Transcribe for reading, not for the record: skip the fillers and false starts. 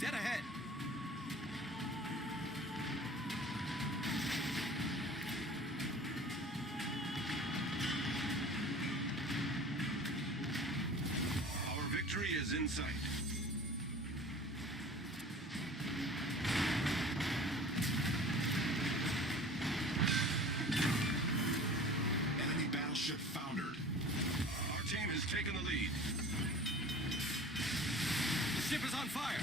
dead ahead. Our victory is in sight. Enemy battleship foundered. Our team has taken the lead. The ship is on fire.